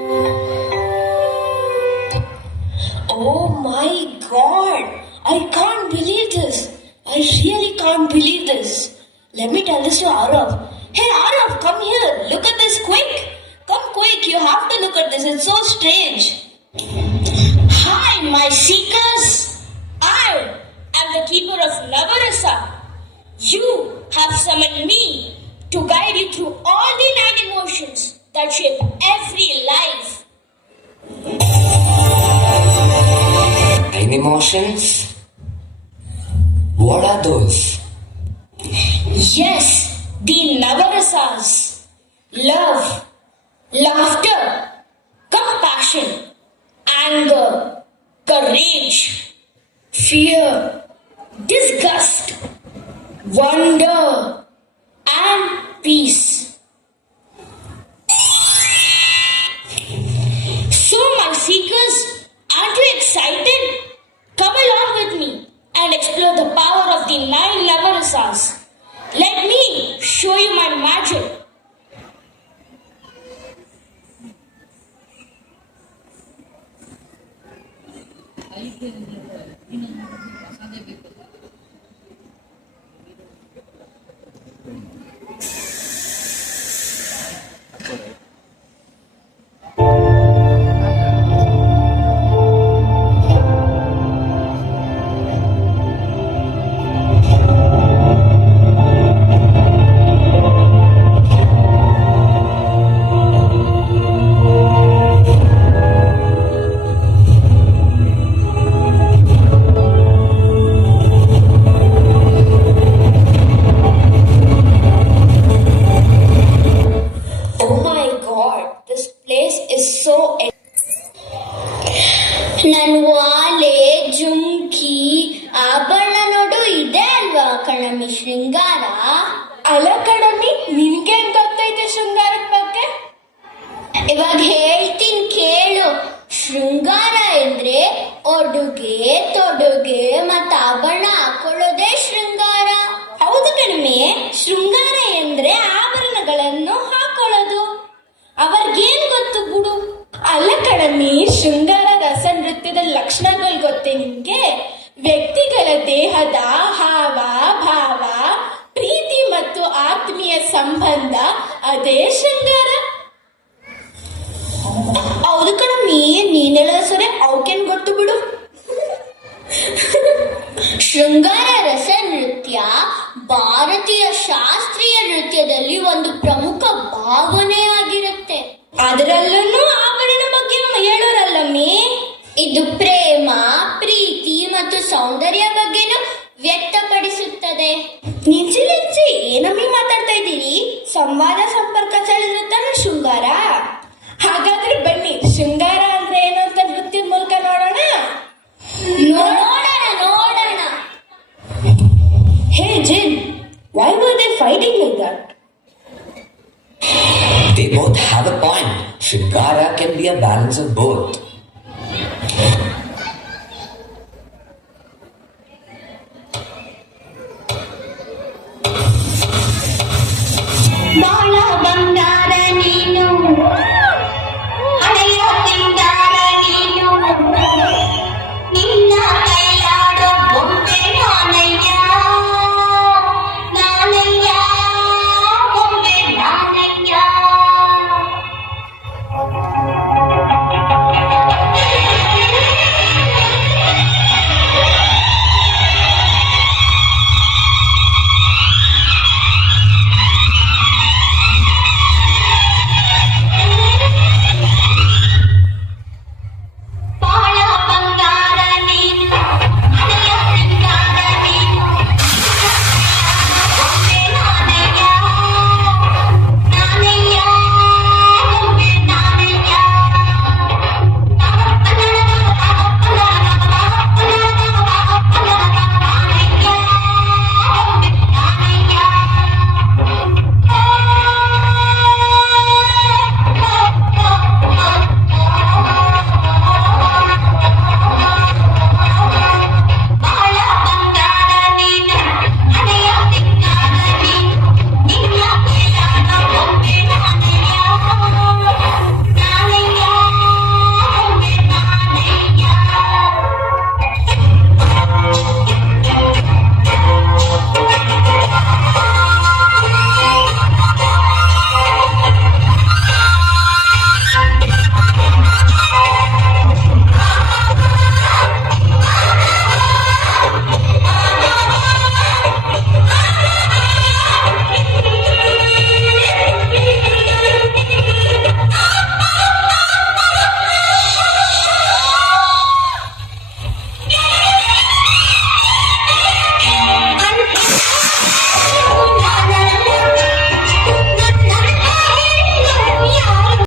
Oh my god! I can't believe this. I really can't believe this. Let me tell this to Arav. Hey Arav, come here. Look at this quick. Come quick. You have to look at this. It's so strange. Hi, my seekers. I am the keeper of Navarasa. You have summoned me to guide you through all the 9 emotions that shape every life. 9 emotions? What are those? Yes, the Navarasas. Love, laughter, compassion, anger, courage, fear, disgust, wonder, and peace. So, my seekers, aren't you excited? Come along with me and explore the power of the 9 Navarasas. Let me show you my magic. ನನ್ವಾಲೆ ಜುಮ್ಕಿ ಆಭರಣ ನೋಡು ಇದೆ ಅಲ್ವಾ ಕಣಮಿ ಶೃಂಗಾರ. ಅಲ್ಲ ಕಣಮಿ, ನಿನ್ಗೆ ಹೆಂಗ್ ಗೊತ್ತೈತೆ ಶೃಂಗಾರದ ಬಗ್ಗೆ? ಇವಾಗ ಹೇಳ್ತೀನಿ ಕೇಳು. ಶೃಂಗಾರ ಎಂದ್ರೆ ಉಡುಗೆ ತೊಡುಗೆ ಮತ್ತ ಆಭರಣ ಹಾಕೊಳ್ಳೋದೇ ಶೃಂಗಾರ. ಹೌದು ಕಣಮಿ, ಶೃಂಗಾರ ಎಂದ್ರೆ ಆಭರಣಗಳನ್ನು ಹಾಕೊಳ್ಳೋದು. ಅವ್ರಿಗೇನ್ ಗೊತ್ತು ಬಿಡು. ಅಲ್ಲ ಕಣಮಿ, ಶೃಂಗಾರ ರಸ ನೃತ್ಯದ ಲಕ್ಷಣಗಳು ಗೊತ್ತೇ ನಿಮ್ಗೆ? ವ್ಯಕ್ತಿಗಳ ದೇಹದ ಹಾವ ಭಾವ, ಪ್ರೀತಿ ಮತ್ತು ಆತ್ಮೀಯ ಸಂಬಂಧ, ಅದೇ ಶೃಂಗಾರ. ಹೌದು ಕಣಮಿ, ನೀನೆಲ್ಲ ಸರಿ, ಅವಕ್ಕೇನ್ ಗೊತ್ತು ಬಿಡು. ಶೃಂಗಾರ ರಸ ನೃತ್ಯ ಭಾರತೀಯ ಶಾಸ್ತ್ರೀಯ ನೃತ್ಯದಲ್ಲಿ ಒಂದು ಪ್ರಮುಖ ಭಾವನೆಯಾಗಿರುತ್ತೆ. ಅದರಲ್ಲೂ ಆಭರಣ ಬಗ್ಗೆ ಹೇಳೋರಲ್ಲಮ್ಮಿ. ಇದು ಪ್ರೇಮ, ಪ್ರೀತಿ ಮತ್ತು ಸೌಂದರ್ಯ ಬಗ್ಗೆನೂ ವ್ಯಕ್ತಪಡಿಸುತ್ತದೆ. ನಿಜ ಏನಮ್ಮಿ ಮಾತಾಡ್ತಾ ಇದ್ದೀರಿ? ಸಂವಾದ ಸಂಪರ್ಕ ಚಾಲಿರುತ್ತಾನೆ ಶೃಂಗಾರ. ಹಾಗಾದ್ರೆ ಬನ್ನಿ, ಶೃಂಗಾರ ಅಂದ್ರೆ ಏನು ಅಂತ ನೃತ್ಯದ ಮೂಲಕ ನೋಡೋಣ. ನೋಡೋಣ. Hey Jin, why were they fighting like that? They both have a point. Shringara can be a balance of both.